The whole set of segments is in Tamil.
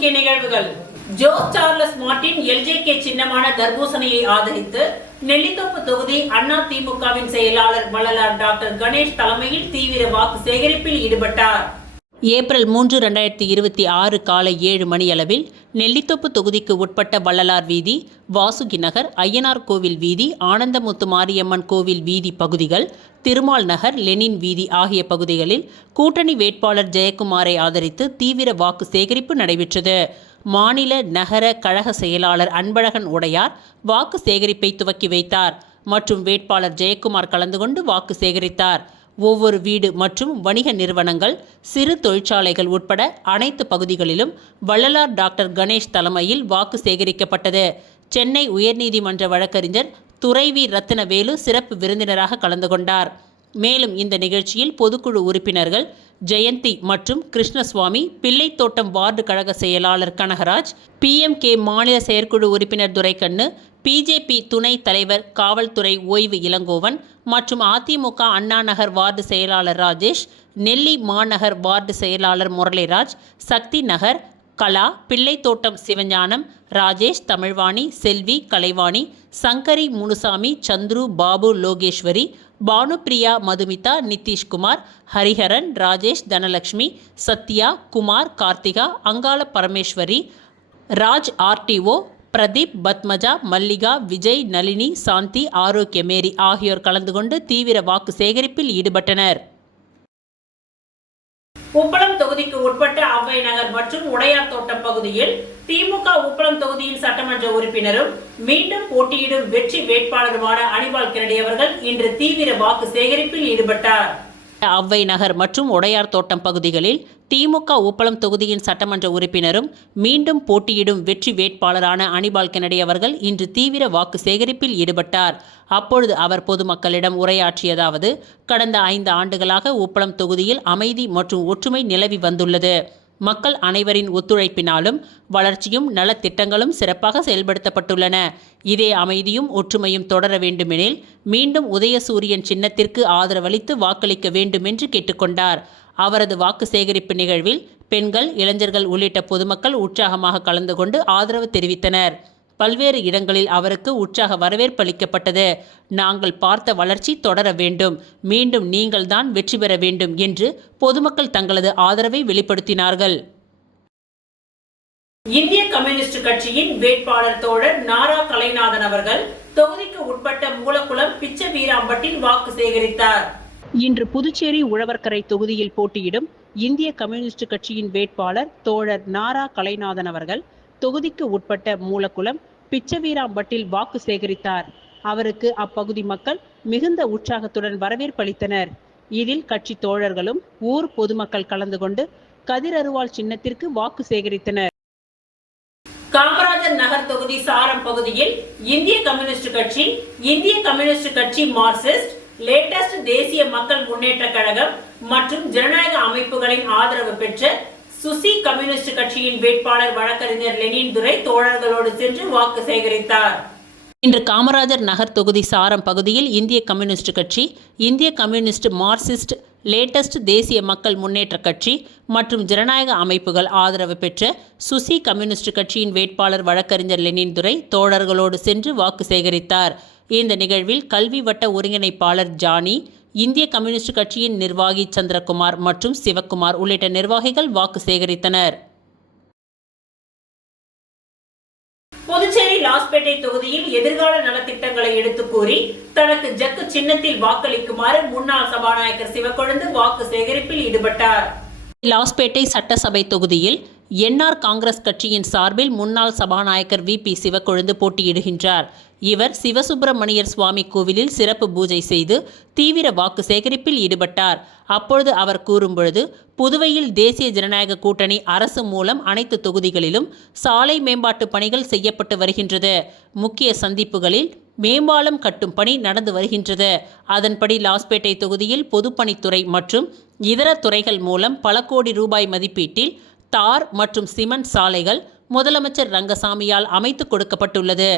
முக்கிய நிகழ்வுகள். ஜோஸ் சார்லஸ் மார்டின் எல்ஜேகே சின்னமான தர்பூசணியை ஆதரித்து நெல்லித்தோப்பு தொகுதி அதிமுகவின் செயலாளர் வள்ளலார் டாக்டர் கணேஷ் தலைமையில் தீவிர வாக்கு சேகரிப்பில் ஈடுபட்டார். ஏப்ரல் 3, 2026 காலை 7 மணியளவில் நெல்லித்தோப்பு தொகுதிக்கு உட்பட்ட வள்ளலார் வீதி, வாசுகி நகர், ஐயனார் கோவில் வீதி, ஆனந்தமுத்து மாரியம்மன் கோவில் வீதி பகுதிகள், திருமால் நகர், லெனின் வீதி ஆகிய பகுதிகளில் கூட்டணி வேட்பாளர் ஜெயக்குமாரை ஆதரித்து தீவிர வாக்கு சேகரிப்பு நடைபெற்றது. மாநில நகர கழக செயலாளர் அன்பழகன் உடையார் வாக்கு சேகரிப்பை துவக்கி வைத்தார் மற்றும் வேட்பாளர் ஜெயக்குமார் கலந்து கொண்டு வாக்கு சேகரித்தார். ஒவ்வொரு வீடு மற்றும் வணிக நிறுவனங்கள், சிறு தொழிற்சாலைகள் உட்பட அனைத்து பகுதிகளிலும் வள்ளலார் டாக்டர் கணேஷ் தலைமையில் வாக்கு சேகரிக்கப்பட்டது. சென்னை உயர்நீதிமன்ற வழக்கறிஞர் துரைவி ரத்தினவேலு சிறப்பு விருந்தினராக கலந்து கொண்டார். மேலும் இந்த நிகழ்ச்சியில் பொதுக்குழு உறுப்பினர்கள் ஜெயந்தி மற்றும் கிருஷ்ணசுவாமி, பிள்ளைத்தோட்டம் வார்டு கழக செயலாளர் கனகராஜ், PMK மாநில செயற்குழு உறுப்பினர் துரைக்கண்ணு, பிஜேபி துணை தலைவர் காவல்துறை ஓய்வு இளங்கோவன் மற்றும் அதிமுக அண்ணா நகர் வார்டு செயலாளர் ராஜேஷ், நெல்லி மாநகர் வார்டு செயலாளர் முரளிராஜ், சக்தி நகர் கலா, பிள்ளைத்தோட்டம் சிவஞானம், ராஜேஷ், தமிழ்வாணி, செல்வி, கலைவாணி, சங்கரி, முனுசாமி, சந்துரு, பாபு, லோகேஸ்வரி, பானுப்பிரியா, மதுமிதா, நிதிஷ்குமார், ஹரிஹரன், ராஜேஷ், தனலட்சுமி, சத்யா, குமார், கார்த்திகா, அங்காள பரமேஸ்வரி, ராஜ், RTO, பிரதீப், பத்மஜா, மல்லிகா, விஜய், நளினி, சாந்தி, ஆரோக்கியமேரி ஆகியோர் கலந்து கொண்டு தீவிர வாக்கு சேகரிப்பில் ஈடுபட்டனர். உப்பளம் தொகுதிக்கு உட்பட்ட அவ்வை நகர் மற்றும் உடையார் தோட்டம் பகுதியில் திமுக உப்பளம் தொகுதியின் சட்டமன்ற உறுப்பினரும் மீண்டும் போட்டியிடும் வெற்றி வேட்பாளருமான அனிபால் கென்னடி அவர்கள் இன்று தீவிர வாக்கு சேகரிப்பில் ஈடுபட்டார். அவ்வை நகர் மற்றும் உடையார் தோட்டம் பகுதிகளில் திமுக உப்பளம் தொகுதியின் சட்டமன்ற உறுப்பினரும் மீண்டும் போட்டியிடும் வெற்றி வேட்பாளரான அனிபால் கென்னடி அவர்கள் இன்று தீவிர வாக்கு சேகரிப்பில் ஈடுபட்டார். அப்பொழுது அவர் பொதுமக்களிடம் உரையாற்றியதாவது: கடந்த 5 ஆண்டுகளாக உப்பளம் தொகுதியில் அமைதி மற்றும் ஒற்றுமை நிலவி வந்துள்ளது. மக்கள் அனைவரின் ஒத்துழைப்பினாலும் வளர்ச்சியும் நலத்திட்டங்களும் சிறப்பாக செயல்படுத்தப்பட்டுள்ளன. இதே அமைதியும் ஒற்றுமையும் தொடர வேண்டுமெனில் மீண்டும் உதயசூரியன் சின்னத்திற்கு ஆதரவளித்து வாக்களிக்க வேண்டுமென்று கேட்டுக்கொண்டார். அவரது வாக்கு சேகரிப்பு நிகழ்வில் பெண்கள், இளைஞர்கள் உள்ளிட்ட பொதுமக்கள் உற்சாகமாக கலந்து கொண்டு ஆதரவு தெரிவித்தனர். பல்வேறு இடங்களில் அவருக்கு உற்சாக வரவேற்பு அளிக்கப்பட்டது. நாங்கள் பார்த்த வளர்ச்சி தொடர வேண்டும், மீண்டும் நீங்கள்தான் வெற்றி பெற வேண்டும் என்று பொதுமக்கள் தங்களது ஆதரவை வெளிப்படுத்தினார்கள். இந்திய கம்யூனிஸ்ட் கட்சியின் வேட்பாளர் தோழர் நாரா கலைநாதன் அவர்கள் தொகுதிக்கு உட்பட்ட மூலக்குளம் பிச்சவீராம்பட்டில் வாக்கு சேகரித்தார். இன்று புதுச்சேரி உழவர்கரை தொகுதியில் போட்டியிடும் இந்திய கம்யூனிஸ்ட் கட்சியின் வேட்பாளர் தோழர் நாரா கலைநாதன் அவர்கள் தொகுதிக்கு உட்பட்ட மூலக்குளம் பிச்சவீராம்பட்டில் வாக்கு சேகரித்தார். அவருக்கு அப்பகுதி மக்கள் மிகுந்த உற்சாகத்துடன் வரவேற்பளித்தனர். இதில் கட்சி தோழர்களும் ஊர் பொதுமக்கள் கலந்து கொண்டு கதிர் அருவாள் சின்னத்திற்கு வாக்கு சேகரித்தனர். காமராஜர் நகர் தொகுதி சாரம் பகுதியில் இந்திய கம்யூனிஸ்ட் கட்சி, மார்க்சிஸ்ட், லேட்டஸ்ட் தேசிய மக்கள் முன்னேற்ற கழகம் மற்றும் ஜனநாயக அமைப்புகளின் ஆதரவு பெற்ற சுசி கம்யூனிஸ்ட் கட்சியின் வேட்பாளர் வழக்கறிஞர் லெனின் துரை தோழர்களோடு சென்று வாக்கு சேகரித்தார். இன்று காமராஜர் நகர் தொகுதி சாரம் பகுதியில் இந்திய கம்யூனிஸ்ட் கட்சி, இந்திய கம்யூனிஸ்ட், மார்க்சிஸ்ட், லேட்டஸ்ட் தேசிய மக்கள் முன்னேற்ற கட்சி மற்றும் ஜனநாயக அமைப்புகள் ஆதரவு பெற்ற சுசி கம்யூனிஸ்ட் கட்சியின் வேட்பாளர் வழக்கறிஞர் லெனின் துரை தோழர்களோடு சென்று வாக்கு சேகரித்தார். இந்த நிகழ்வில் கல்வி வட்ட ஒருங்கிணைப்பாளர் ஜானி, இந்திய கம்யூனிஸ்ட் கட்சியின் நிர்வாகி சந்திரகுமார் மற்றும் சிவக்குமார் உள்ளிட்ட நிர்வாகிகள் வாக்கு சேகரித்தனர். புதுச்சேரி லாஸ்பேட்டை தொகுதியில் எதிர்கால நலத்திட்டங்களை எடுத்து கூறி தனக்கு ஜக்கு சின்னத்தில் வாக்களிக்குமாறு முன்னாள் சபாநாயகர் சிவக்கொழுந்து வாக்கு சேகரிப்பில் ஈடுபட்டார். லாஸ்பேட்டை சட்டசபை தொகுதியில் NR காங்கிரஸ் கட்சியின் சார்பில் முன்னாள் சபாநாயகர் VP சிவக்கொழுந்து போட்டியிடுகின்றார். இவர் சிவசுப்பிரமணியர் சுவாமி கோவிலில் சிறப்பு பூஜை செய்து தீவிர வாக்கு சேகரிப்பில் ஈடுபட்டார். அப்பொழுது அவர் கூறும்பொழுது, புதுவையில் தேசிய ஜனநாயக கூட்டணி அரசு மூலம் அனைத்து தொகுதிகளிலும் சாலை மேம்பாட்டு பணிகள் செய்யப்பட்டு வருகின்றது. முக்கிய சந்திப்புகளில் மேம்பாலம் கட்டும் பணி நடந்து வருகின்றது. அதன்படி லாஸ்பேட்டை தொகுதியில் பொதுப்பணித்துறை மற்றும் இதர துறைகள் மூலம் பல கோடி ரூபாய் மதிப்பீட்டில் தார் மற்றும் சிமெண்ட் சாலைகள் முதலமைச்சர் ரங்கசாமியால் அமைத்து கொடுக்கப்பட்டுள்ளது.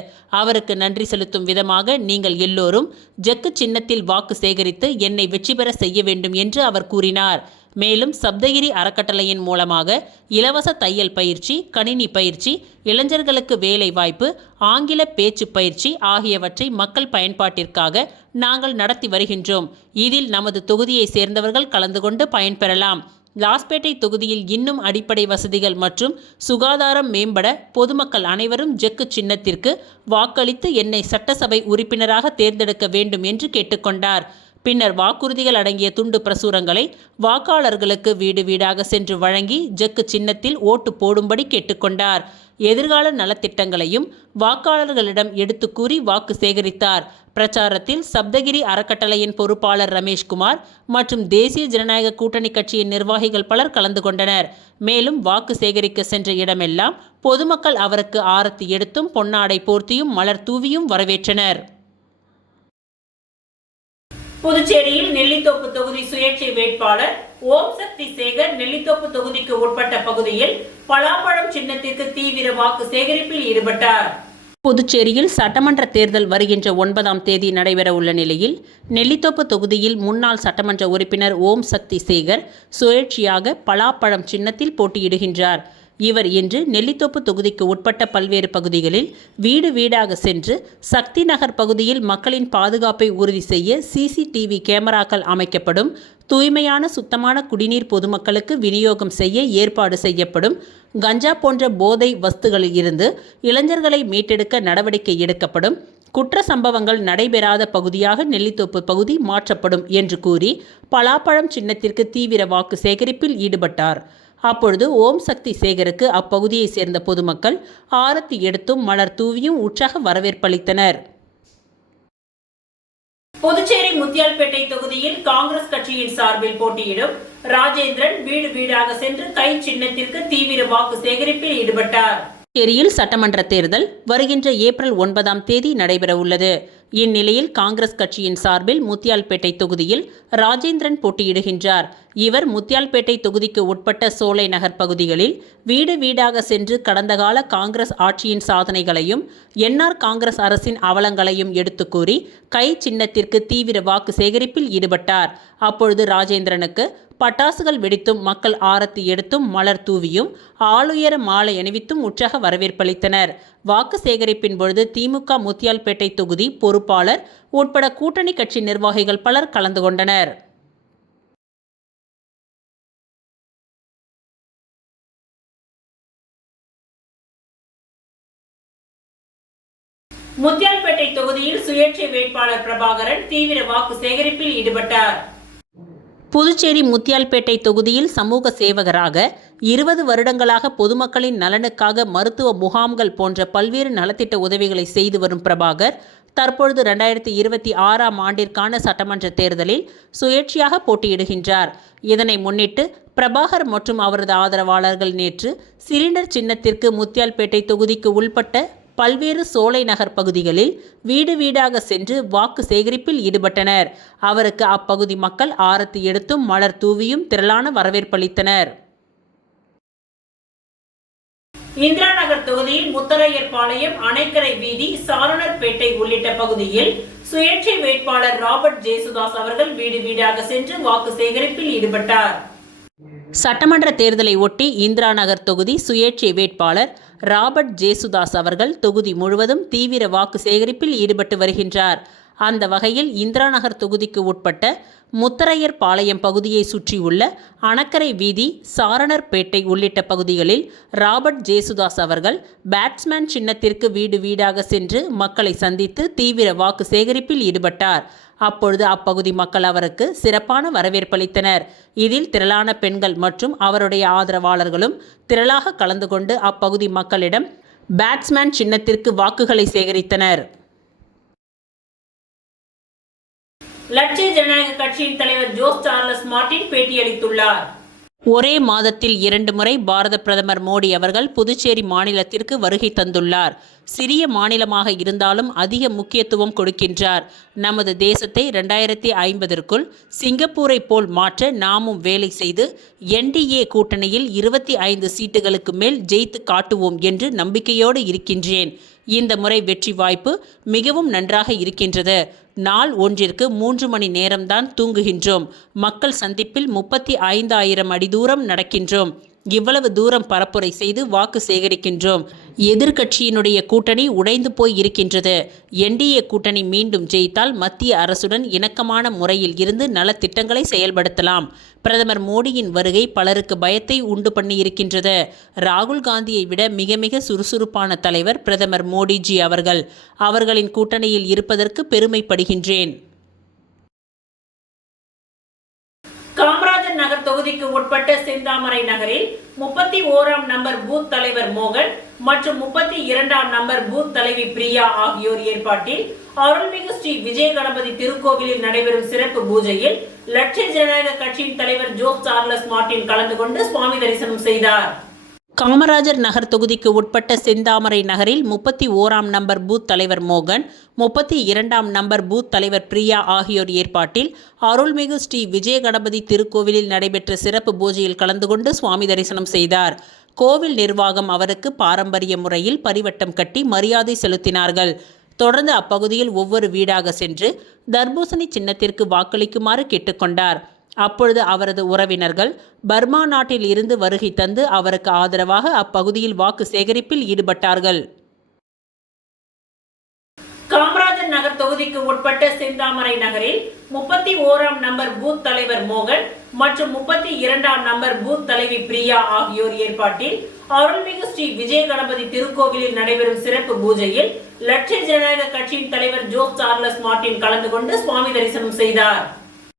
அவருக்கு நன்றி செலுத்தும் விதமாக நீங்கள் எல்லோரும் ஜக்கு சின்னத்தில் வாக்கு சேகரித்து என்னை வெற்றி பெற செய்ய வேண்டும் என்று அவர் கூறினார். மேலும் சப்தகிரி அறக்கட்டளையின் மூலமாக இலவச தையல் பயிற்சி, கணினி பயிற்சி, இளைஞர்களுக்கு வேலை வாய்ப்பு, ஆங்கில பேச்சு பயிற்சி ஆகியவற்றை மக்கள் பயன்பாட்டிற்காக நாங்கள் நடத்தி வருகின்றோம். இதில் நமது தொகுதியை சேர்ந்தவர்கள் கலந்து கொண்டு பயன்பெறலாம். லாஸ்பேட்டை தொகுதியில் இன்னும் அடிப்படை வசதிகள் மற்றும் சுகாதாரம் மேம்பட பொதுமக்கள் அனைவரும் ஜெக்கு சின்னத்திற்கு வாக்களித்து என்னை சட்டசபை உறுப்பினராக தேர்ந்தெடுக்க வேண்டும் என்று கேட்டுக்கொண்டார். பின்னர் வாக்குறுதிகள் அடங்கிய துண்டு பிரசுரங்களை வாக்காளர்களுக்கு வீடு வீடாக சென்று வழங்கி ஜெக்கு சின்னத்தில் ஓட்டு போடும்படி கேட்டுக்கொண்டார். எதிர்கால நலத்திட்டங்களையும் வாக்காளர்களிடம் எடுத்து கூறி வாக்கு சேகரித்தார். பிரச்சாரத்தில் சப்தகிரி அறக்கட்டளையின் பொறுப்பாளர் ரமேஷ்குமார் மற்றும் தேசிய ஜனநாயக கூட்டணி கட்சியின் நிர்வாகிகள் பலர் கலந்து கொண்டனர். மேலும் வாக்கு சேகரிக்க சென்ற இடமெல்லாம் பொதுமக்கள் அவருக்கு ஆரத்தி எடுத்தும் பொன்னாடை போர்த்தியும் மலர் தூவியும் வரவேற்றனர். புதுச்சேரியில் நெல்லித்தோப்பு தொகுதி சுயேட்சை வேட்பாளர் ஓம் சக்தி சேகர் நெல்லித்தோப்பு தொகுதிக்கு உட்பட்ட பகுதியில் பலாப்பழம் சின்னத்திற்கு தீவிர வாக்கு சேகரிப்பில் ஈடுபட்டார். புதுச்சேரியில் சட்டமன்ற தேர்தல் வருகின்ற 9ஆம் தேதி நடைபெற உள்ள நிலையில் நெல்லித்தோப்பு தொகுதியில் முன்னாள் சட்டமன்ற உறுப்பினர் ஓம் சக்தி சேகர் சுயேட்சையாக பலாப்பழம் சின்னத்தில் போட்டியிடுகின்றார். இவர் இன்று நெல்லித்தோப்பு தொகுதிக்கு உட்பட்ட பல்வேறு பகுதிகளில் வீடு வீடாக சென்று சக்தி நகர் பகுதியில் மக்களின் பாதுகாப்பை உறுதி செய்ய CCTV கேமராக்கள் அமைக்கப்படும், தூய்மையான சுத்தமான குடிநீர் பொதுமக்களுக்கு விநியோகம் செய்ய ஏற்பாடு செய்யப்படும், கஞ்சா போன்ற போதை வஸ்துகளில் இருந்து இளைஞர்களை மீட்டெடுக்க நடவடிக்கை எடுக்கப்படும், குற்ற சம்பவங்கள் நடைபெறாத பகுதியாக நெல்லித்தோப்பு பகுதி மாற்றப்படும் என்று கூறி பலாப்பழம் சின்னத்திற்கு தீவிர வாக்கு சேகரிப்பில் ஈடுபட்டார். அப்பொழுது ஓம் சக்தி சேகருக்கு அப்பகுதியை சேர்ந்த பொதுமக்கள் ஆரத்தி எடுத்தும் மலர் தூவியும் உற்சாக வரவேற்பளித்தனர். புதுச்சேரி முத்தியால்பேட்டை தொகுதியில் காங்கிரஸ் கட்சியின் சார்பில் போட்டியிடும் ராஜேந்திரன் வீடு வீடாக சென்று கை சின்னத்திற்கு தீவிர வாக்கு சேகரிப்பில் ஈடுபட்டார். புதுச்சேரியில் சட்டமன்ற தேர்தல் வருகின்ற ஏப்ரல் 9ஆம் தேதி நடைபெற உள்ளது. இந்நிலையில் காங்கிரஸ் கட்சியின் சார்பில் முத்தியால்பேட்டை தொகுதியில் ராஜேந்திரன் போட்டியிடுகின்றார். இவர் முத்தியால்பேட்டை தொகுதிக்கு உட்பட்ட சோலை நகர் பகுதிகளில் வீடு வீடாக சென்று கடந்த கால காங்கிரஸ் ஆட்சியின் சாதனைகளையும் NR காங்கிரஸ் அரசின் அவலங்களையும் எடுத்து கூறி கை சின்னத்திற்கு தீவிர வாக்கு சேகரிப்பில் ஈடுபட்டார். அப்பொழுது ராஜேந்திரனுக்கு பட்டாசுகள் வெடித்தும் மக்கள் ஆரத்தி எடுத்தும் மலர் தூவியும் ஆளுயர மாலை அணிவித்தும் உற்சாக வரவேற்பளித்தனர். வாக்கு சேகரிப்பின் பொழுது திமுக முத்தியால்பேட்டை தொகுதி பொறுப்பாளர் உட்பட கூட்டணி கட்சி நிர்வாகிகள் பலர் கலந்து கொண்டனர். முத்தியால்பேட்டை தொகுதியில் சுயேட்சை வேட்பாளர் பிரபாகரன் தீவிர வாக்கு சேகரிப்பில் ஈடுபட்டார். புதுச்சேரி முத்தியால்பேட்டை தொகுதியில் சமூக சேவகராக 20 வருடங்களாக பொதுமக்களின் நலனுக்காக மருத்துவ முகாம்கள் போன்ற பல்வேறு நலத்திட்ட உதவிகளை செய்து வரும் பிரபாகர் தற்பொழுது 2026ஆம் ஆண்டிற்கான சட்டமன்ற தேர்தலில் சுயேட்சையாக போட்டியிடுகின்றார். இதனை முன்னிட்டு பிரபாகர் மற்றும் அவரது ஆதரவாளர்கள் நேற்று சிலிண்டர் சின்னத்திற்கு முத்தியால்பேட்டை தொகுதிக்கு உள்பட்ட பல்வேறு சோலை நகர் பகுதிகளில் வீடு வீடாக சென்று வாக்கு சேகரிப்பில் ஈடுபட்டனர். அவருக்கு அப்பகுதி மக்கள் ஆரத்தி எடுத்தும் மலர் தூவியும் திரளான வரவேற்பளித்தனர். இந்திரா நகர் தொகுதியில் முத்தரையர்பாளையம், அணைக்கரை வீதி, சாரணர்பேட்டை உள்ளிட்ட பகுதியில் சுயேட்சை வேட்பாளர் ராபர்ட் ஜேசுதாஸ் அவர்கள் வீடு வீடாக சென்று வாக்கு சேகரிப்பில் ஈடுபட்டார். சட்டமன்ற தேர்தலை ஒட்டி இந்திரா நகர் தொகுதி சுயேட்சை வேட்பாளர் ராபர்ட் ஜேசுதாஸ் அவர்கள் தொகுதி முழுவதும் தீவிர வாக்கு சேகரிப்பில் ஈடுபட்டு வருகின்றார். அந்த வகையில் இந்திரா நகர் தொகுதிக்கு உட்பட்ட முத்தரையர் பாளையம் பகுதியை சுற்றியுள்ள அணக்கரை வீதி, சாரணர்பேட்டை உள்ளிட்ட பகுதிகளில் ராபர்ட் ஜேசுதாஸ் அவர்கள் பேட்ஸ்மேன் சின்னத்திற்கு வீடு வீடாக சென்று மக்களை சந்தித்து தீவிர வாக்கு சேகரிப்பில் ஈடுபட்டார். அப்பொழுது அப்பகுதி மக்கள் அவருக்கு சிறப்பான வரவேற்பளித்தனர். இதில் திரளான பெண்கள் மற்றும் அவருடைய ஆதரவாளர்களும் திரளாக கலந்து கொண்டு அப்பகுதி மக்களிடம் பேட்ஸ்மேன் சின்னத்திற்கு வாக்குகளை சேகரித்தனர். லட்சிய ஜனநாயக கட்சியின் தலைவர் ஜோஸ் சார்லஸ் மார்டின் பேட்டியளித்துள்ளார். ஒரே மாதத்தில் 2 முறை பாரத பிரதமர் மோடி அவர்கள் புதுச்சேரி மாநிலத்திற்கு வருகை தந்துள்ளார். சிறிய மாநிலமாக இருந்தாலும் அதிக முக்கியத்துவம் கொடுக்கின்றார். நமது தேசத்தை 2050ற்குள் சிங்கப்பூரை போல் மாற்ற நாமும் வேலை செய்து NDA கூட்டணியில் 25 சீட்டுகளுக்கு மேல் ஜெயித்து காட்டுவோம் என்று நம்பிக்கையோடு இருக்கின்றேன். இந்த முறை வெற்றி வாய்ப்பு மிகவும் நன்றாக இருக்கின்றது. நாள் ஒன்றிற்கு 3 மணி நேரம்தான் தூங்குகின்றோம். மக்கள் சந்திப்பில் 35,000 அடி தூரம் நடக்கின்றோம். இவ்வளவு தூரம் பரப்புரை செய்து வாக்கு சேகரிக்கின்றோம். எதிர்க்கட்சியினுடைய கூட்டணி உடைந்து போய் இருக்கின்றது. NDA கூட்டணி மீண்டும் ஜெயித்தால் மத்திய அரசுடன் இணக்கமான முறையில் இருந்து நலத்திட்டங்களை செயல்படுத்தலாம். பிரதமர் மோடியின் வருகை பலருக்கு பயத்தை உண்டு பண்ணி இருக்கின்றது. ராகுல் காந்தியை விட மிக மிக சுறுசுறுப்பான தலைவர் பிரதமர் மோடிஜி அவர்கள். அவர்களின் கூட்டணியில் இருப்பதற்கு பெருமைப்படுகின்றேன். காமராஜர் நகர் தொகுதிக்கு உட்பட்ட செந்தாமரை நகரில் 31ஆம் நம்பர் பூத் தலைவர் மோகன் மற்றும் 32ஆம் நம்பர் பூத் தலைவி பிரியா ஆகியோர் ஏற்பாட்டில் அருள்மிகு ஸ்ரீ விஜய கணபதி திருக்கோவிலில் நடைபெறும் சிறப்பு பூஜையில் லட்சிய ஜனநாயக கட்சியின் தலைவர் ஜோஸ் சார்லஸ் மார்டின் கலந்து கொண்டு சுவாமி தரிசனம் செய்தார். காமராஜர் நகர் தொகுதிக்கு உட்பட்ட செந்தாமரை நகரில் 31ஆம் நம்பர் பூத் தலைவர் மோகன், 32ஆம் நம்பர் பூத் தலைவர் பிரியா ஆகியோர் ஏற்பாட்டில் அருள்மிகு ஸ்ரீ விஜய கணபதி திருக்கோவிலில் நடைபெற்ற சிறப்பு பூஜையில் கலந்து கொண்டு சுவாமி தரிசனம் செய்தார். கோவில் நிர்வாகம் அவருக்கு பாரம்பரிய முறையில் பரிவட்டம் கட்டி மரியாதை செலுத்தினார்கள். தொடர்ந்து அப்பகுதியில் ஒவ்வொரு வீடாக சென்று தர்பூசணி சின்னத்திற்கு வாக்களிக்குமாறு கேட்டுக்கொண்டார். அப்பொழுது அவரது உறவினர்கள் பர்மா நாட்டில் இருந்து வருகை தந்து அவருக்கு ஆதரவாக அப்பகுதியில் வாக்கு சேகரிப்பில் ஈடுபட்டார்கள். காமராஜர் நகர் தொகுதிக்கு உட்பட்ட செந்தாமரை நகரில் 31ஆம் நம்பர் பூத் தலைவர் மோகன் மற்றும் 32ஆம் நம்பர் பூத் தலைவி பிரியா ஆகியோர் ஏற்பாட்டில் அருள்மிகு ஸ்ரீ விஜய கணபதி திருக்கோவிலில் நடைபெறும் சிறப்பு பூஜையில் லட்சிய ஜனநாயக கட்சியின் தலைவர் ஜோஸ் சார்லஸ் மார்டின் கலந்து கொண்டு சுவாமி தரிசனம் செய்தார்.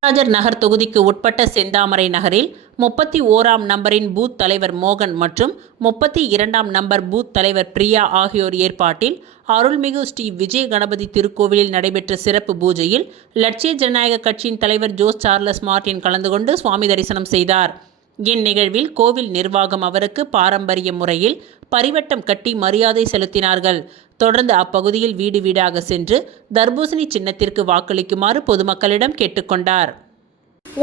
காமராஜர் நகர் தொகுதிக்கு உட்பட்ட செந்தாமரை நகரில் 31ஆம் நம்பரின் பூத் தலைவர் மோகன் மற்றும் 32ஆம் நம்பர் பூத் தலைவர் பிரியா ஆகியோர் ஏற்பாட்டில் அருள்மிகு ஸ்ரீ விஜய கணபதி திருக்கோவிலில் நடைபெற்ற சிறப்பு பூஜையில் லட்சிய ஜனநாயக கட்சியின் தலைவர் ஜோஸ் சார்லஸ் மார்டின் கலந்து கொண்டு சுவாமி தரிசனம் செய்தார். இந்நிகழ்வில் கோவில் நிர்வாகம் அவருக்கு பாரம்பரிய முறையில் பரிவட்டம் கட்டி மரியாதை செலுத்தினார்கள். தொடர்ந்து அப்பகுதியில் வீடு வீடாக சென்று தர்பூசணி சின்னத்திற்கு வாக்களிக்குமாறு பொதுமக்களிடம் கேட்டுக்கொண்டார்.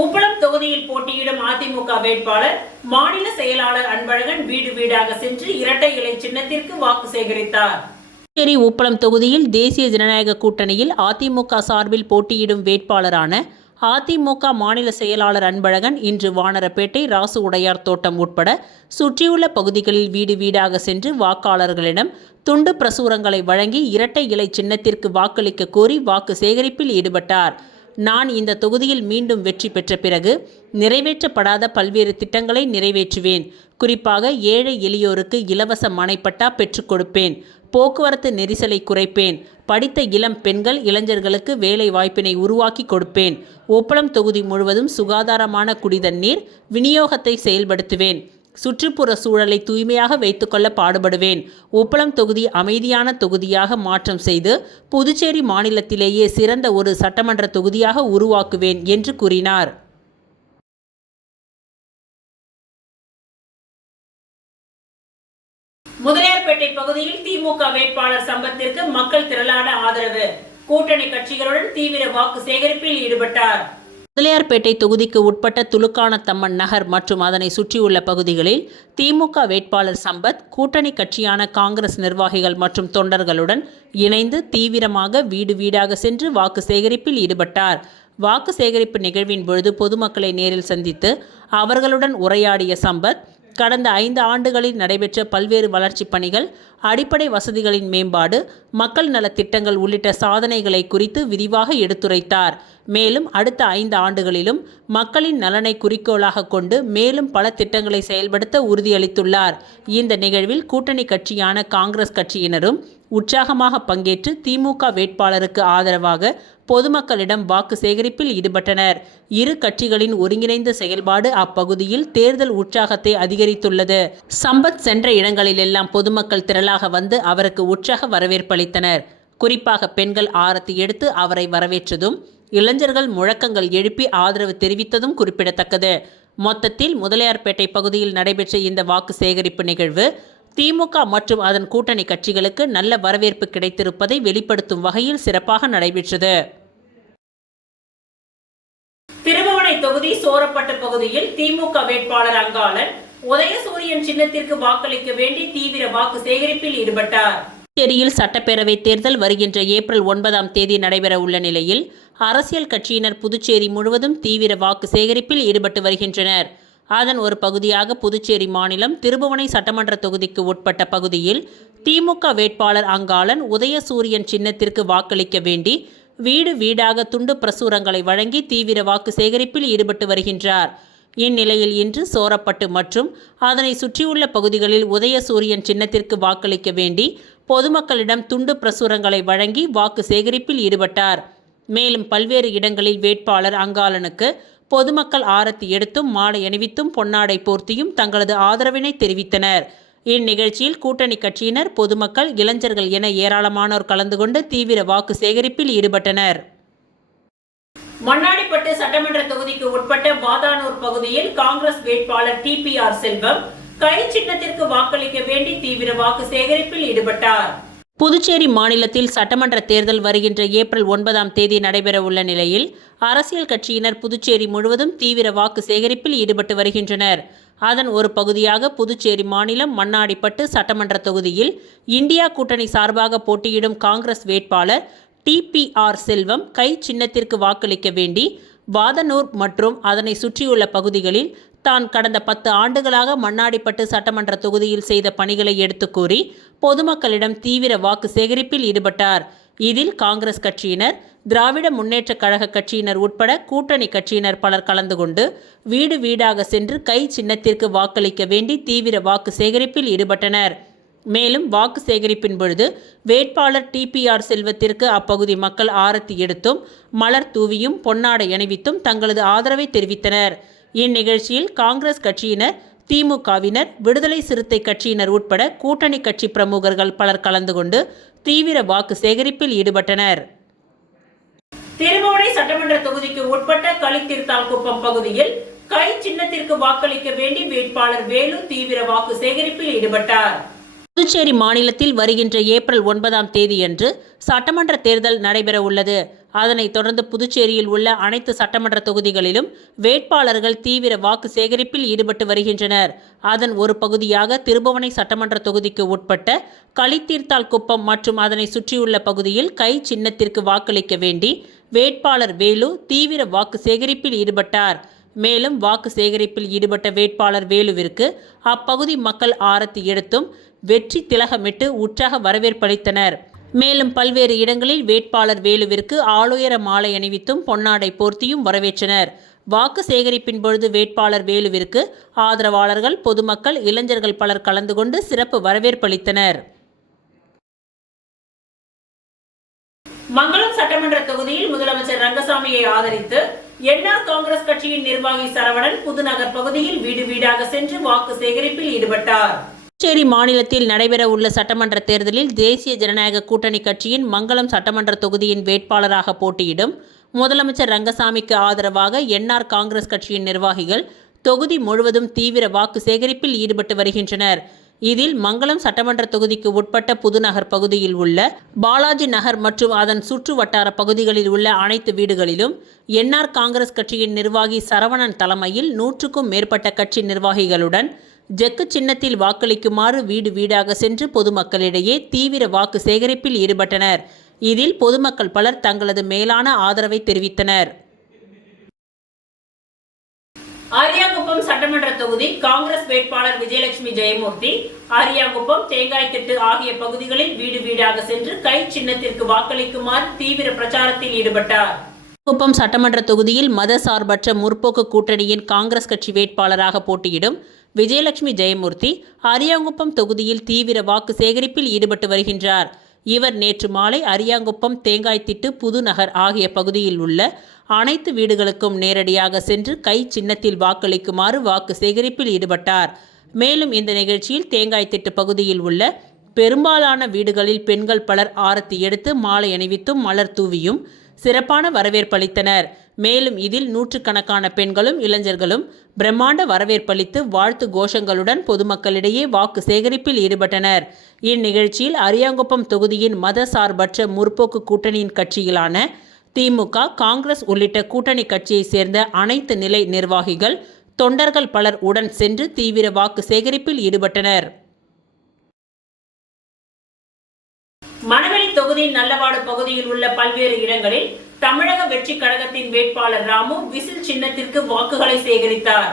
உப்பளம் தொகுதியில் போட்டியிடும் அதிமுக வேட்பாளர் மாநில செயலாளர் அன்பழகன் வீடு வீடாக சென்று இரட்டை இலை சின்னத்திற்கு வாக்கு சேகரித்தார். புதுச்சேரி உப்பளம் தொகுதியில் தேசிய ஜனநாயக கூட்டணியில் அதிமுக சார்பில் போட்டியிடும் வேட்பாளரான அதிமுக மாநில செயலாளர் அன்பழகன் இன்று வானரப்பேட்டை, ராசு உடையார் தோட்டம் உட்பட சுற்றியுள்ள பகுதிகளில் வீடு வீடாக சென்று வாக்காளர்களிடம் துண்டு பிரசுரங்களை வழங்கி இரட்டை இலை சின்னத்திற்கு வாக்களிக்க கோரி வாக்கு சேகரிப்பில் ஈடுபட்டார். நான் இந்த தொகுதியில் மீண்டும் வெற்றி பெற்ற பிறகு நிறைவேற்றப்படாத பல்வேறு திட்டங்களை நிறைவேற்றுவேன். குறிப்பாக ஏழை எளியோருக்கு இலவச மனைப்பட்டா பெற்றுக் கொடுப்பேன். போக்குவரத்து நெரிசலை குறைப்பேன். படித்த இளம் பெண்கள், இளைஞர்களுக்கு வேலை வாய்ப்பினை உருவாக்கி கொடுப்பேன். உப்பளம் தொகுதி முழுவதும் சுகாதாரமான குடிதண்ணீர் விநியோகத்தை செயல்படுத்துவேன். சுற்றுப்புற சூழலை தூய்மையாக வைத்துக்கொள்ள பாடுபடுவேன். உப்பளம் தொகுதி அமைதியான தொகுதியாக மாற்றம் செய்து புதுச்சேரி மாநிலத்திலேயே சிறந்த ஒரு சட்டமன்ற தொகுதியாக உருவாக்குவேன் என்று கூறினார். முதலியார்பேட்டை பகுதியில் திமுக வேட்பாளர் சம்பத்திற்கு மக்கள் திரளான ஆதரவு. கூட்டணி கட்சிகளுடன் தீவிர வாக்கு சேகரிப்பில் ஈடுபட்டார். முதலியார்பேட்டை தொகுதிக்கு உட்பட்ட துலுக்கானத்தம்மன் நகர் மற்றும் அதனை சுற்றியுள்ள பகுதிகளில் திமுக வேட்பாளர் சம்பத் கூட்டணி கட்சியான காங்கிரஸ் நிர்வாகிகள் மற்றும் தொண்டர்களுடன் இணைந்து தீவிரமாக வீடு வீடாக சென்று வாக்கு சேகரிப்பில் ஈடுபட்டார். வாக்கு சேகரிப்பு நிகழ்வின் பொழுது பொதுமக்களை நேரில் சந்தித்து அவர்களுடன் உரையாடிய சம்பத் கடந்த 5 ஆண்டுகளில் நடைபெற்ற பல்வேறு வளர்ச்சிப் பணிகள், அடிப்படை வசதிகளின் மேம்பாடு, மக்கள் நலத் திட்டங்கள் உள்ளிட்ட சாதனைகளை குறித்து விரிவாக எடுத்துரைத்தார். மேலும் அடுத்த 5 ஆண்டுகளிலும் மக்களின் நலனை குறிக்கோளாக கொண்டு மேலும் பல திட்டங்களை செயல்படுத்த உறுதியளித்துள்ளார். இந்த நிகழ்வில் கூட்டணி கட்சியான காங்கிரஸ் கட்சியினரும் உற்சாகமாக பங்கேற்று திமுக வேட்பாளருக்கு ஆதரவாக பொதுமக்களிடம் வாக்கு சேகரிப்பில் ஈடுபட்டனர். இரு கட்சிகளின் ஒருங்கிணைந்த செயல்பாடு அப்பகுதியில் தேர்தல் உற்சாகத்தை அதிகரித்துள்ளது. சம்பத் சென்ற இடங்களிலெல்லாம் பொதுமக்கள் திரளாக வந்து அவருக்கு உற்சாக வரவேற்பளித்தனர். குறிப்பாக பெண்கள் ஆரத்தி எடுத்து அவரை வரவேற்றதும், இளைஞர்கள் முழக்கங்கள் எழுப்பி ஆதரவு தெரிவித்ததும் குறிப்பிடத்தக்கது. மொத்தத்தில் முதலியார்பேட்டை பகுதியில் நடைபெற்ற இந்த வாக்கு சேகரிப்பு நிகழ்வு திமுக மற்றும் அதன் கூட்டணி கட்சிகளுக்கு நல்ல வரவேற்பு கிடைத்திருப்பதை வெளிப்படுத்தும் வகையில் சிறப்பாக நடைபெற்றது. திருபுவனை தொகுதி சோரப்பட்டு பகுதியில் திமுக வேட்பாளர் அங்காளன் உதயசூரியன் சின்னத்திற்கு வாக்களிக்க வேண்டி தீவிர வாக்கு சேகரிப்பில் ஈடுபட்டார். புதுச்சேரியில் சட்டப்பேரவை தேர்தல் வருகின்ற ஏப்ரல் 9ஆம் தேதி நடைபெற உள்ள நிலையில் அரசியல் கட்சியினர் புதுச்சேரி முழுவதும் தீவிர வாக்கு சேகரிப்பில் ஈடுபட்டு வருகின்றனர். அதன் ஒரு பகுதியாக புதுச்சேரி மாநிலம் திருபுவனை சட்டமன்ற தொகுதிக்கு உட்பட்ட பகுதியில் திமுக வேட்பாளர் அங்காளன் உதயசூரியன் சின்னத்திற்கு வாக்களிக்க வேண்டி வீடு வீடாக துண்டு பிரசுரங்களை வழங்கி தீவிர வாக்கு சேகரிப்பில் ஈடுபட்டு வருகின்றார். இந்நிலையில் இன்று சோரப்பட்டு மற்றும் அதனை சுற்றியுள்ள பகுதிகளில் உதயசூரியன் சின்னத்திற்கு வாக்களிக்க வேண்டி பொதுமக்களிடம் துண்டு பிரசுரங்களை வழங்கி வாக்கு சேகரிப்பில் ஈடுபட்டார். மேலும் பல்வேறு இடங்களில் வேட்பாளர் அங்காளனுக்கு பொதுமக்கள் ஆரத்தி எடுத்தும் மாலை அணிவித்தும் பொன்னாடை போர்த்தியும் தங்களது ஆதரவினை தெரிவித்தனர். இந்நிகழ்ச்சியில் கூட்டணி கட்சியினர், பொதுமக்கள், இளைஞர்கள் என ஏராளமானோர் கலந்து கொண்டு தீவிர வாக்கு சேகரிப்பில் ஈடுபட்டனர். மண்ணாடிப்பட்டு சட்டமன்ற தொகுதிக்கு உட்பட்ட வாதானூர் பகுதியில் காங்கிரஸ் வேட்பாளர் TPR செல்வம் கை சின்னத்திற்கு வாக்களிக்க வேண்டி தீவிர வாக்கு சேகரிப்பில் ஈடுபட்டார். புதுச்சேரி மாநிலத்தில் சட்டமன்ற தேர்தல் வருகின்ற ஏப்ரல் 9ஆம் தேதி நடைபெற உள்ள நிலையில் அரசியல் கட்சியினர் புதுச்சேரி முழுவதும் தீவிர வாக்கு சேகரிப்பில் ஈடுபட்டு வருகின்றனர். அதன் ஒரு பகுதியாக புதுச்சேரி மாநிலம் மண்ணாடிப்பட்டு சட்டமன்ற தொகுதியில் இந்தியா கூட்டணி சார்பாக போட்டியிடும் காங்கிரஸ் வேட்பாளர் TPR செல்வம் கை சின்னத்திற்கு வாக்களிக்க வேண்டி வாதனூர் மற்றும் அதனை சுற்றியுள்ள பகுதிகளில் தான் கடந்த 10 ஆண்டுகளாக மண்ணாடிப்பட்டு சட்டமன்ற தொகுதியில் செய்த பணிகளை எடுத்துக் கூறி பொதுமக்களிடம் தீவிர வாக்கு சேகரிப்பில் ஈடுபட்டார். இதில் காங்கிரஸ் கட்சியினர், திராவிட முன்னேற்றக் கழக கட்சியினர் உட்பட கூட்டணி கட்சியினர் பலர் கலந்து கொண்டு வீடு வீடாக சென்று கை சின்னத்திற்கு வாக்களிக்க வேண்டி தீவிர வாக்கு சேகரிப்பில் ஈடுபட்டனர். மேலும் வாக்கு சேகரிப்பின் பொழுது வேட்பாளர் TPR செல்வத்திற்கு அப்பகுதி மக்கள் ஆரத்தி எடுத்தும் மலர் தூவியும் பொன்னாடை அணிவித்தும் தங்களது ஆதரவை தெரிவித்தனர். இந்நிகழ்ச்சியில் காங்கிரஸ் கட்சியினர், திமுகவினர், விடுதலை சிறுத்தை கட்சியினர் உட்பட கூட்டணி கட்சி பிரமுகர்கள் பலர் கலந்து கொண்டு தீவிர வாக்கு சேகரிப்பில் ஈடுபட்டனர். திருபுவனை சட்டமன்ற தொகுதிக்கு உட்பட்ட களித்தீர்த்தால்குப்பம் பகுதியில் கை சின்னத்திற்கு வாக்களிக்க வேண்டி வேட்பாளர் வேலு தீவிர வாக்கு சேகரிப்பில் ஈடுபட்டார். புதுச்சேரி மாநிலத்தில் வருகின்ற ஏப்ரல் 9ஆம் தேதியன்று சட்டமன்ற தேர்தல் நடைபெற உள்ளது. அதனைத் தொடர்ந்து புதுச்சேரியில் உள்ள அனைத்து சட்டமன்ற தொகுதிகளிலும் வேட்பாளர்கள் தீவிர வாக்கு சேகரிப்பில் ஈடுபட்டு வருகின்றனர். அதன் ஒரு பகுதியாக திருபுவனை சட்டமன்ற தொகுதிக்கு உட்பட்ட களித்தீர்த்தால்குப்பம் மற்றும் அதனை சுற்றியுள்ள பகுதியில் கை சின்னத்திற்கு வாக்களிக்க வேண்டி வேட்பாளர் வேலு தீவிர வாக்கு சேகரிப்பில் ஈடுபட்டார். மேலும் வாக்கு சேகரிப்பில் ஈடுபட்ட வேட்பாளர் வேலுவிற்கு அப்பகுதி மக்கள் ஆரத்தி எடுத்தும் வெற்றி திலகமிட்டு உற்சாக வரவேற்பளித்தனர். மேலும் பல்வேறு இடங்களில் வேட்பாளர் வேலுவிற்கு ஆளுயர மாலை அணிவித்தும் பொன்னாடை போர்த்தியும் வரவேற்றனர். வாக்கு சேகரிப்பின் பொழுது வேட்பாளர் வேலுவிற்கு ஆதரவாளர்கள், பொதுமக்கள், இளைஞர்கள் பலர் கலந்து கொண்டு சிறப்பு வரவேற்பளித்தனர். மங்களம் சட்டமன்ற தொகுதியில் முதலமைச்சர் ரங்கசாமியை ஆதரித்து என்ஆர் காங்கிரஸ் கட்சியின் நிர்வாகி சரவணன் புதுநகர் பகுதியில் வீடு வீடாக சென்று வாக்கு சேகரிப்பில் ஈடுபட்டார். புதுச்சேரி மாநிலத்தில் நடைபெற உள்ள சட்டமன்ற தேர்தலில் தேசிய ஜனநாயக கூட்டணி கட்சியின் மங்களம் சட்டமன்ற தொகுதியின் வேட்பாளராக போட்டியிடும் முதலமைச்சர் ரங்கசாமிக்கு ஆதரவாக என்ஆர் காங்கிரஸ் கட்சியின் நிர்வாகிகள் தொகுதி முழுவதும் தீவிர வாக்கு சேகரிப்பில் ஈடுபட்டு வருகின்றனர். இதில் மங்களம் சட்டமன்ற தொகுதிக்கு உட்பட்ட புதுநகர் பகுதியில் உள்ள பாலாஜி நகர் மற்றும் அதன் சுற்று வட்டார பகுதிகளில் உள்ள அனைத்து வீடுகளிலும் என்ஆர் காங்கிரஸ் கட்சியின் நிர்வாகி சரவணன் தலைமையில் 100க்கும் மேற்பட்ட கட்சி நிர்வாகிகளுடன் ஜெக்கு சின்னத்தில் வாக்களிக்குமாறு வீடு வீடாக சென்று பொதுமக்களிடையே தீவிர வாக்கு சேகரிப்பில் ஈடுபட்டனர். இதில் பொதுமக்கள் பலர் தங்களது மேலான ஆதரவை தெரிவித்தனர். ஆரியாங்குப்பம் சட்டமன்ற தொகுதி காங்கிரஸ் வேட்பாளர் விஜயலட்சுமி ஜெயமூர்த்தி ஆரியாங்குப்பம், தேங்காய்த்திட்டு ஆகிய பகுதிகளில் வீடு வீடாக சென்று கை சின்னத்திற்கு வாக்களிக்குமாறு தீவிர பிரச்சாரத்தில் ஈடுபட்டார். குப்பம் சட்டமன்ற தொகுதியில் மத சார்பற்ற முற்போக்கு கூட்டணியின் காங்கிரஸ் கட்சி வேட்பாளராக போட்டியிடும் விஜயலட்சுமி ஜெயமூர்த்தி அரியாங்குப்பம் தொகுதியில் தீவிர வாக்கு சேகரிப்பில் ஈடுபட்டு வருகின்றார். இவர் நேற்று மாலை அரியாங்குப்பம், தேங்காய்த்திட்டு, புதுநகர் ஆகிய பகுதியில் உள்ள அனைத்து வீடுகளுக்கும் நேரடியாக சென்று கை சின்னத்தில் வாக்களிக்குமாறு வாக்கு சேகரிப்பில் ஈடுபட்டார். மேலும் இந்த நிகழ்ச்சியில் தேங்காய்த்திட்டு பகுதியில் உள்ள பெரும்பாலான வீடுகளில் பெண்கள் பலர் ஆரத்தி எடுத்து மாலை அணிவித்தும் மலர் தூவியும் சிறப்பான வரவேற்பளித்தனர். மேலும் இதில் 100கணக்கான பெண்களும் இளைஞர்களும் பிரம்மாண்ட வரவேற்பளித்து வாழ்த்து கோஷங்களுடன் பொதுமக்களிடையே வாக்கு சேகரிப்பில் ஈடுபட்டனர். இந்நிகழ்ச்சியில் அரியாங்குப்பம் தொகுதியின் மத சார்பற்ற முற்போக்கு கூட்டணியின் கட்சிகளான திமுக, காங்கிரஸ் உள்ளிட்ட கூட்டணி கட்சியைச் சேர்ந்த அனைத்து நிலை நிர்வாகிகள், தொண்டர்கள் பலர் உடன் சென்று தீவிர வாக்கு சேகரிப்பில் ஈடுபட்டனர். மணவெளி தொகுதி நல்லவாடு பகுதியில் உள்ள பல்வேறு இடங்களில் தமிழக வெற்றி கழகத்தின் வேட்பாளர் ராமு விசில் சின்னத்திற்கு வாக்குகளை சேகரித்தார்.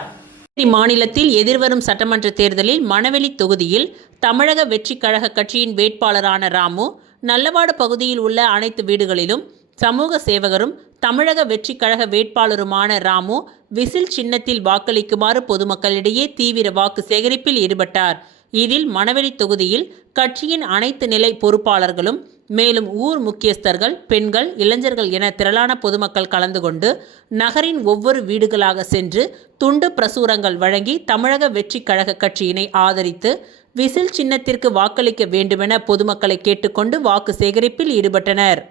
மாநிலத்தில் எதிர்வரும் சட்டமன்ற தேர்தலில் மணவெளி தொகுதியில் தமிழக வெற்றி கழக கட்சியின் வேட்பாளரான ராமு நல்லவாடு பகுதியில் உள்ள அனைத்து வீடுகளிலும் சமூக சேவகரும் தமிழக வெற்றி கழக வேட்பாளருமான ராமு விசில் சின்னத்தில் வாக்களிக்குமாறு பொதுமக்களிடையே தீவிர வாக்கு சேகரிப்பில் ஈடுபட்டார். இதில் மணவெளி தொகுதியில் கட்சியின் அனைத்து நிலை பொறுப்பாளர்களும் மேலும் ஊர் முக்கியஸ்தர்கள், பெண்கள், இளைஞர்கள் என திரளான பொதுமக்கள் கலந்து கொண்டு நகரின் ஒவ்வொரு வீடுகளாக சென்று துண்டு பிரசுரங்கள் வழங்கி தமிழக வெற்றி கழக கட்சியினை ஆதரித்து விசில் சின்னத்திற்கு வாக்களிக்க வேண்டுமென பொதுமக்களை கேட்டுக்கொண்டு வாக்கு சேகரிப்பில் ஈடுபட்டனர்.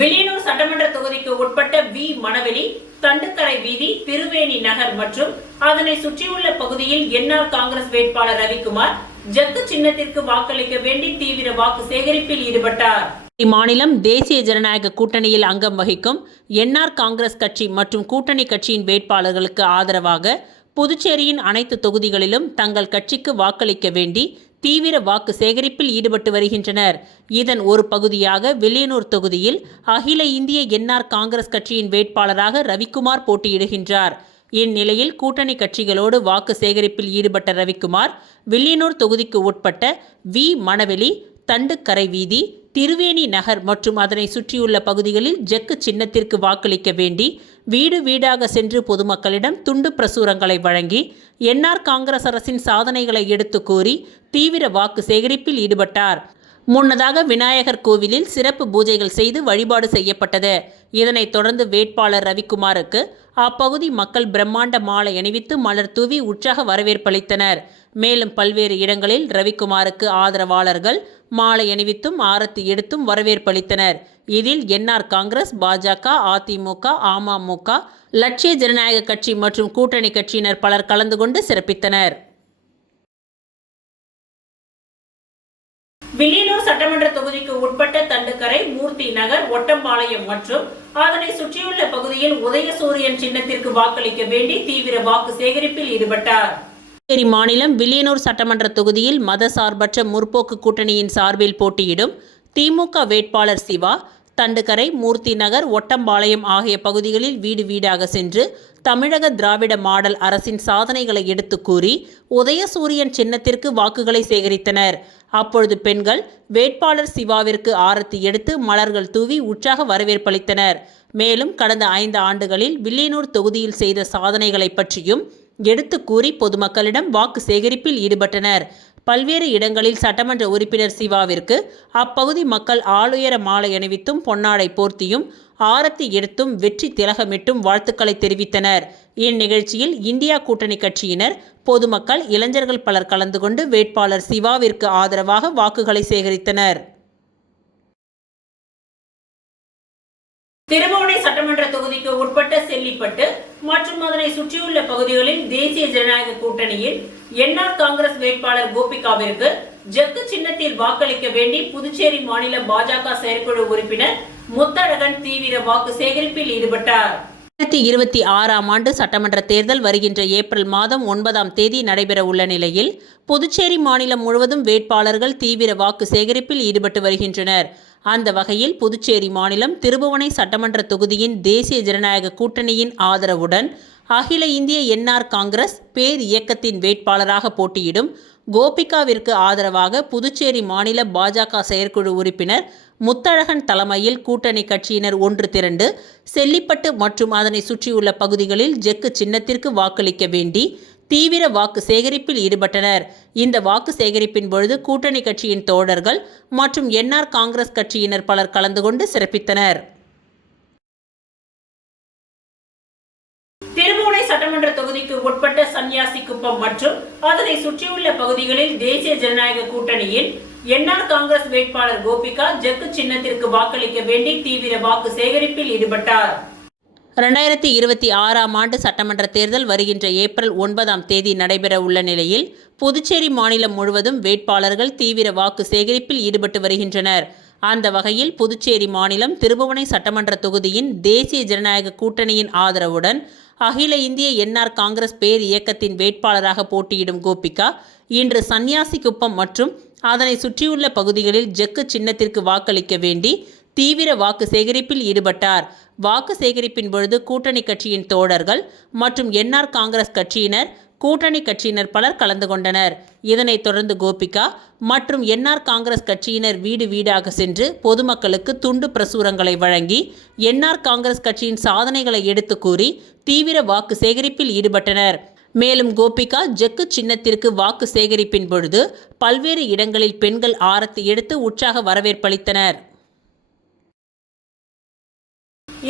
வில்லியனூர் சட்டமன்ற தொகுதிக்கு உட்பட்ட மணவெளி, தண்டுக்கரை வீதி, திருவேணி நகர் மற்றும் அதனை சுற்றியுள்ள பகுதியில் என்ஆர் காங்கிரஸ் வேட்பாளர் ரவிக்குமார் ஜக்கு சின்னத்திற்கு வாக்களிக்க வேண்டி தீவிர வாக்கு சேகரிப்பில் ஈடுபட்டார். இம்மாநிலம் தேசிய ஜனநாயக கூட்டணியில் அங்கம் வகிக்கும் என்ஆர் காங்கிரஸ் கட்சி மற்றும் கூட்டணி கட்சியின் வேட்பாளர்களுக்கு ஆதரவாக புதுச்சேரியின் அனைத்து தொகுதிகளிலும் தங்கள் கட்சிக்கு வாக்களிக்க வேண்டி தீவிர வாக்கு சேகரிப்பில் ஈடுபட்டு வருகின்றனர். இதன் ஒரு பகுதியாக வில்லியனூர் தொகுதியில் அகில இந்திய என்ஆர் காங்கிரஸ் கட்சியின் வேட்பாளராக ரவிக்குமார் போட்டியிடுகின்றார். இந்நிலையில் கூட்டணி கட்சிகளோடு வாக்கு சேகரிப்பில் ஈடுபட்ட ரவிக்குமார் வில்லியனூர் தொகுதிக்கு உட்பட்ட மணவெளி, தண்டுக்கரை வீதி, திருவேணி நகர் மற்றும் அதனை சுற்றியுள்ள பகுதிகளில் ஜக்கு சின்னத்திற்கு வாக்களிக்க வேண்டி வீடு வீடாக சென்று பொதுமக்களிடம் துண்டு பிரசுரங்களை வழங்கி என்ஆர் காங்கிரஸ் அரசின் சாதனைகளை எடுத்து கூறி தீவிர வாக்கு சேகரிப்பில் ஈடுபட்டார். முன்னதாக விநாயகர் கோவிலில் சிறப்பு பூஜைகள் செய்து வழிபாடு செய்யப்பட்டது. இதனைத் தொடர்ந்து வேட்பாளர் ரவிக்குமாருக்கு அப்பகுதி மக்கள் பிரம்மாண்ட மாலை அணிவித்து மலர் தூவி உற்சாக வரவேற்பளித்தனர். மேலும் பல்வேறு இடங்களில் ரவிக்குமாருக்கு ஆதரவாளர்கள் மாலை அணிவித்தும் ஆரத்தி எடுத்தும் வரவேற்பளித்தனர். இதில் என்ஆர் காங்கிரஸ், பாஜக, அதிமுக, அமமுக, லட்சிய ஜனநாயக கட்சி மற்றும் கூட்டணி கட்சியினர் பலர் கலந்து கொண்டு சிறப்பித்தனர். வில்லியனூர் சட்டமன்ற தொகுதிக்கு உட்பட்ட தண்டுக்கரை, மூர்த்தி நகர், ஒட்டம்பாளையம் மற்றும் அதனை சுற்றியுள்ள பகுதியில் உதயசூரியன் சின்னத்திற்கு வாக்களிக்க வேண்டி தீவிர வாக்கு சேகரிப்பில் ஈடுபட்டார். புதுச்சேரி மாநிலம் வில்லியனூர் சட்டமன்ற தொகுதியில் மதசார்பற்ற முற்போக்கு கூட்டணியின் சார்பில் போட்டியிடும் திமுக வேட்பாளர் சிவா தண்டுக்கரை, மூர்த்தி நகர், ஒட்டம்பாளையம் ஆகிய பகுதிகளில் வீடு வீடாக சென்று தமிழக திராவிட மாடல் அரசின் சாதனைகளை எடுத்து கூறி உதயசூரியன் சின்னத்திற்கு வாக்குகளை சேகரித்தனர். அப்பொழுது பெண்கள் வேட்பாளர் சிவாவிற்கு ஆரத்தி எடுத்து மலர்கள் தூவி உற்சாக வரவேற்பளித்தனர். மேலும் கடந்த 5 ஆண்டுகளில் வில்லியனூர் தொகுதியில் செய்த சாதனைகளை பற்றியும் எடுத்து கூறி பொதுமக்களிடம் வாக்கு சேகரிப்பில் ஈடுபட்டனர். பல்வேறு இடங்களில் சட்டமன்ற உறுப்பினர் சிவாவிற்கு அப்பகுதி மக்கள் ஆளுயர மாலை அணிவித்தும் பொன்னாடை போர்த்தியும் ஆரத்தி எடுத்தும் வெற்றி திலகமிட்டும் வாழ்த்துக்களை தெரிவித்தனர். இந்நிகழ்ச்சியில் இந்தியா கூட்டணி கட்சியினர், பொதுமக்கள், இளைஞர்கள் பலர் கலந்து கொண்டு வேட்பாளர் சிவாவிற்கு ஆதரவாக வாக்குகளை சேகரித்தனர். திருபுவனை சட்டமன்ற தொகுதிக்கு உட்பட்ட செல்லிப்பட்டு மற்றும் அதனை சுற்றியுள்ள பகுதிகளில் தேசிய ஜனநாயக கூட்டணியில் என்ஆர் காங்கிரஸ் வேட்பாளர் கோபிகாவிற்கு ஜக்கு சின்னத்தில் வாக்களிக்க வேண்டி புதுச்சேரி மாநில பாஜக செயற்குழு உறுப்பினர் முத்தழகன் தீவிர வாக்கு சேகரிப்பில் ஈடுபட்டார். 2026ஆம் ஆண்டு சட்டமன்ற தேர்தல் வருகின்ற ஏப்ரல் மாதம் 9ஆம் தேதி நடைபெற உள்ள நிலையில் புதுச்சேரி மாநிலம் முழுவதும் வேட்பாளர்கள் தீவிர வாக்கு சேகரிப்பில் ஈடுபட்டு வருகின்றனர். அந்த வகையில் புதுச்சேரி மாநிலம் திருபுவனை சட்டமன்ற தொகுதியின் தேசிய ஜனநாயக கூட்டணியின் ஆதரவுடன் அகில இந்திய என்ஆர் காங்கிரஸ் பேர் இயக்கத்தின் வேட்பாளராக போட்டியிடும் கோபிகாவிற்கு ஆதரவாக புதுச்சேரி மாநில பாஜக செயற்குழு உறுப்பினர் முத்தழகன் தலைமையில் கூட்டணி கட்சியினர் ஒன்று திரண்டு செல்லிப்பட்டு மற்றும் அதனை சுற்றியுள்ள பகுதிகளில் ஜக்கு சின்னத்திற்கு வாக்களிக்க வேண்டி தீவிர வாக்கு சேகரிப்பில் ஈடுபட்டனர். இந்த வாக்கு சேகரிப்பின் பொழுது கூட்டணி கட்சியின் தோழர்கள் மற்றும் என்ஆர் காங்கிரஸ் கட்சியினர் பலர் கலந்து கொண்டு சிறப்பித்தனர். திருபுவனை சட்டமன்ற தொகுதிக்கு உட்பட்ட சன்னியாசிக்குப்பம் மற்றும் அதனை சுற்றியுள்ள பகுதிகளில் தேசிய ஜனநாயக கூட்டணியில் என்ஆர் காங்கிரஸ் வேட்பாளர் கோபிகா ஜக்கு சின்னத்திற்கு வாக்களிக்க வேண்டி தீவிர வாக்கு சேகரிப்பில் ஈடுபட்டார். 2026ஆம் ஆண்டு சட்டமன்ற தேர்தல் வருகின்ற ஏப்ரல் 9ஆம் தேதி நடைபெற உள்ள நிலையில் புதுச்சேரி மாநிலம் முழுவதும் வேட்பாளர்கள் தீவிர வாக்கு சேகரிப்பில் ஈடுபட்டு வருகின்றனர். அந்த வகையில் புதுச்சேரி மாநிலம் திருபுவனை சட்டமன்ற தொகுதியின் தேசிய ஜனநாயக கூட்டணியின் ஆதரவுடன் அகில இந்திய என்ஆர் காங்கிரஸ் பேர் இயக்கத்தின் வேட்பாளராக போட்டியிடும் கோபிகா இன்று சன்னியாசிக்குப்பம் மற்றும் அதனை சுற்றியுள்ள பகுதிகளில் ஜெக்கு சின்னத்திற்கு வாக்களிக்க வேண்டி தீவிர வாக்கு சேகரிப்பில் ஈடுபட்டார். வாக்கு சேகரிப்பின் பொழுது கூட்டணி கட்சியின் தோழர்கள் மற்றும் என்ஆர் காங்கிரஸ் கட்சியினர், கூட்டணி கட்சியினர் பலர் கலந்து கொண்டனர். இதனைத் தொடர்ந்து கோபிகா மற்றும் என்ஆர் காங்கிரஸ் கட்சியினர் வீடு வீடாக சென்று பொதுமக்களுக்கு துண்டு பிரசுரங்களை வழங்கி என்ஆர் காங்கிரஸ் கட்சியின் சாதனைகளை எடுத்து கூறி தீவிர வாக்கு சேகரிப்பில் ஈடுபட்டனர். மேலும் கோபிகா ஜெக்கு சின்னத்திற்கு வாக்கு சேகரிப்பின் பொழுது பல்வேறு இடங்களில் பெண்கள் ஆரத்தி எடுத்து உற்சாக வரவேற்பளித்தனர்.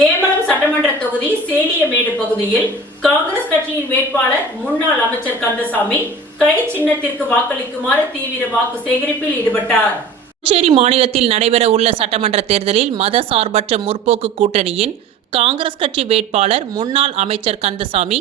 ஏம்பலம் சட்டமன்ற தொகுதி சேலியமேடு பகுதியில் காங்கிரஸ் கட்சியின் வேட்பாளர் முன்னாள் அமைச்சர் கந்தசாமி கை சின்னத்திற்கு வாக்களிக்குமாறு தீவிர வாக்கு சேகரிப்பில் ஈடுபட்டார். புதுச்சேரி மாநிலத்தில் நடைபெற உள்ள சட்டமன்ற தேர்தலில் மத சார்பற்ற முற்போக்கு கூட்டணியின் காங்கிரஸ் கட்சி வேட்பாளர் முன்னாள் அமைச்சர் கந்தசாமி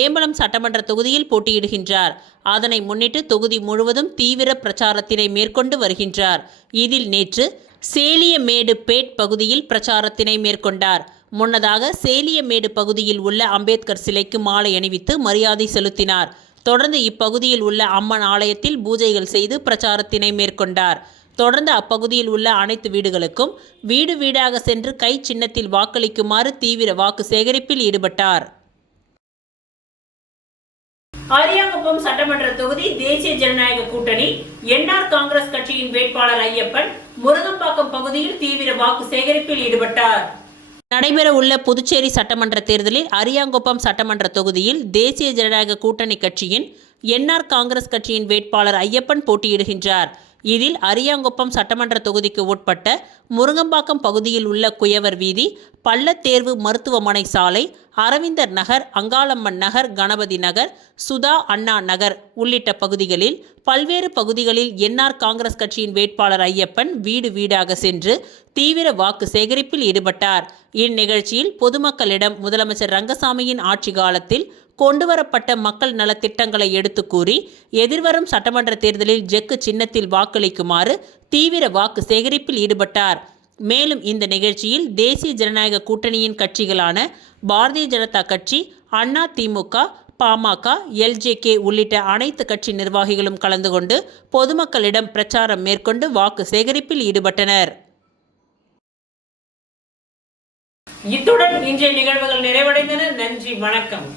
ஏம்பலம் சட்டமன்ற தொகுதியில் போட்டியிடுகின்றார். அதனை முன்னிட்டு தொகுதி முழுவதும் தீவிர பிரச்சாரத்தினை மேற்கொண்டு வருகின்றார். இதில் நேற்று சேலியமேடு பேட் பகுதியில் பிரச்சாரத்தினை மேற்கொண்டார். முன்னதாக சேலியமேடு பகுதியில் உள்ள அம்பேத்கர் சிலைக்கு மாலை அணிவித்து மரியாதை செலுத்தினார். தொடர்ந்து இப்பகுதியில் உள்ள அம்மன் ஆலயத்தில் பூஜைகள் செய்து பிரச்சாரத்தினை மேற்கொண்டார். தொடர்ந்து அப்பகுதியில் உள்ள அனைத்து வீடுகளுக்கும் வீடு வீடாக சென்று கை சின்னத்தில் வாக்களிக்குமாறு தீவிர வாக்கு சேகரிப்பில் ஈடுபட்டார். அரியாங்குப்பம் சட்டமன்ற தொகுதி தேசிய ஜனநாயக கூட்டணி என்ஆர் காங்கிரஸ் கட்சியின் வேட்பாளர் ஐயப்பன் முருகம்பாக்கம் பகுதியில் தீவிர வாக்கு சேகரிப்பில் ஈடுபட்டார். நடைபெற உள்ள புதுச்சேரி சட்டமன்ற தேர்தலில் அரியாங்குப்பம் சட்டமன்ற தொகுதியில் தேசிய ஜனநாயக கூட்டணி கட்சியின் என்ஆர் காங்கிரஸ் கட்சியின் வேட்பாளர் ஐயப்பன் போட்டியிடுகின்றார். இதில் அரியாங்குப்பம் சட்டமன்ற தொகுதிக்கு உட்பட்ட முருங்கம்பாக்கம் பகுதியில் உள்ள குயவர் வீதி, பள்ளத்தேர்வு மருத்துவமனை சாலை, அரவிந்தர் நகர், அங்காளம்மன் நகர், கணபதி நகர், சுதா அண்ணா நகர் உள்ளிட்ட பகுதிகளில் பல்வேறு பகுதிகளில் என்ஆர் காங்கிரஸ் கட்சியின் வேட்பாளர் ஐயப்பன் வீடு வீடாக சென்று தீவிர வாக்கு சேகரிப்பில் ஈடுபட்டார். இந்நிகழ்ச்சியில் பொதுமக்களிடம் முதலமைச்சர் ரங்கசாமியின் ஆட்சி காலத்தில் கொண்டுவரப்பட்ட மக்கள் நலத்திட்டங்களை எடுத்து கூறி எதிர்வரும் சட்டமன்ற தேர்தலில் ஜெக்கு சின்னத்தில் வாக்களிக்குமாறு தீவிர வாக்கு சேகரிப்பில் ஈடுபட்டார். மேலும் இந்த நிகழ்ச்சியில் தேசிய ஜனநாயக கூட்டணியின் கட்சிகளான பாரதிய ஜனதா கட்சி, அண்ணா திமுக, பாமக, எல்ஜேகே உள்ளிட்ட அனைத்து கட்சி நிர்வாகிகளும் கலந்து கொண்டு பொதுமக்களிடம் பிரச்சாரம் மேற்கொண்டு வாக்கு சேகரிப்பில் ஈடுபட்டனர். இத்துடன் இன்றைய நிகழ்வுகள் நிறைவடைந்தன. நன்றி, வணக்கம்.